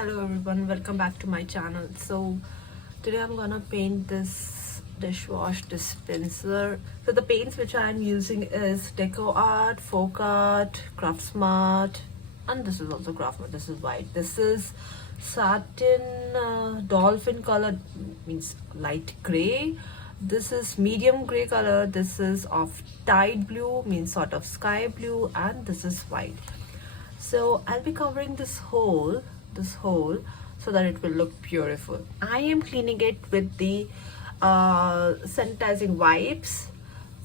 Hello everyone, welcome back to my channel. So today I'm gonna paint this dishwash dispenser. So the paints which I'm using is Deco Art, Folk Art, Craft Smart, and this is also Craft Smart. This is white. This is satin dolphin color, means light gray. This is medium gray color. This is of tide blue, means sort of sky blue, and this is white. So I'll be covering this hole so that it will look beautiful. I am cleaning it with the sanitizing wipes.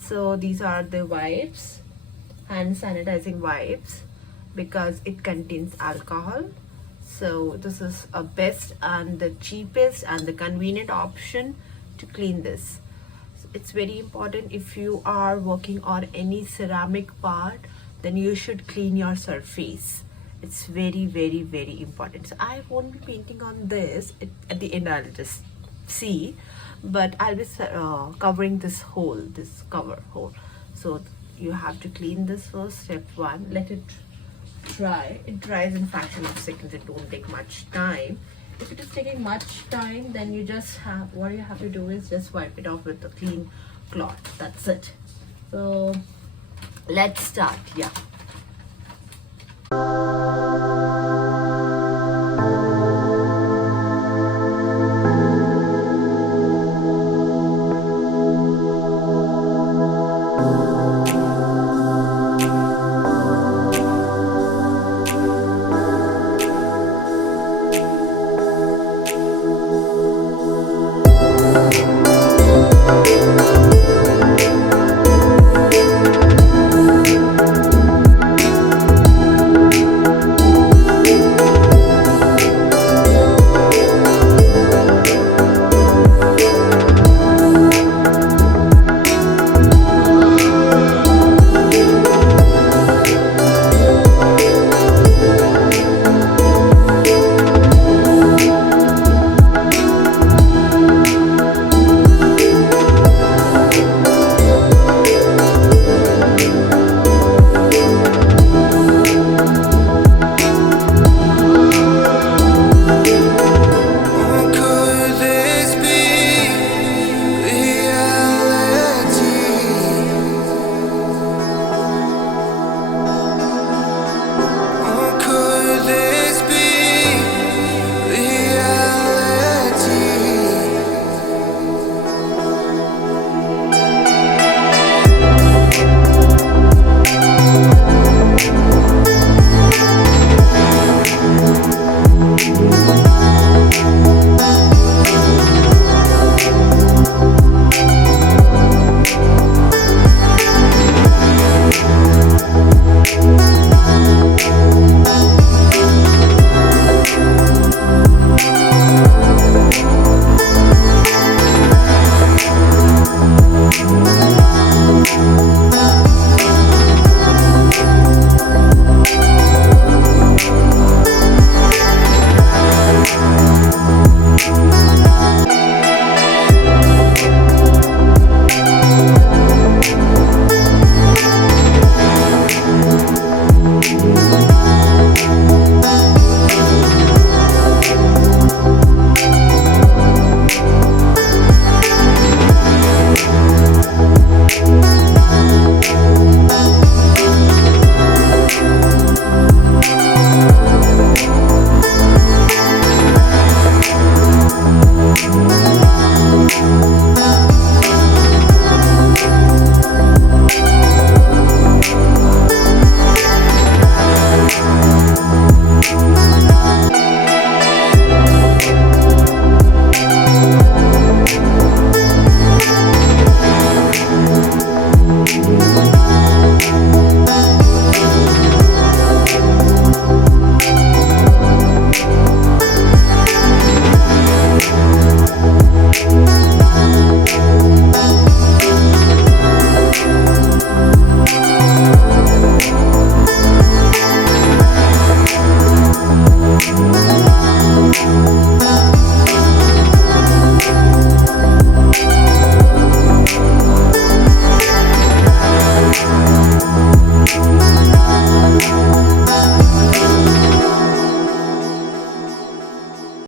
So these are the wipes, hand sanitizing wipes, because it contains alcohol. So this is a best and the cheapest and the convenient option to clean this. So it's very important if you are working on any ceramic part, then you should clean your surface. It's very important. So I won't be painting on this. At the end I'll just see, but I'll be covering this hole, this cover hole. So you have to clean this first. Step one, let it dry. It dries in fraction of seconds. It won't take much time. If it is taking much time, then you just have, what you have to do is just wipe it off with a clean cloth. That's it. So let's start. Yeah.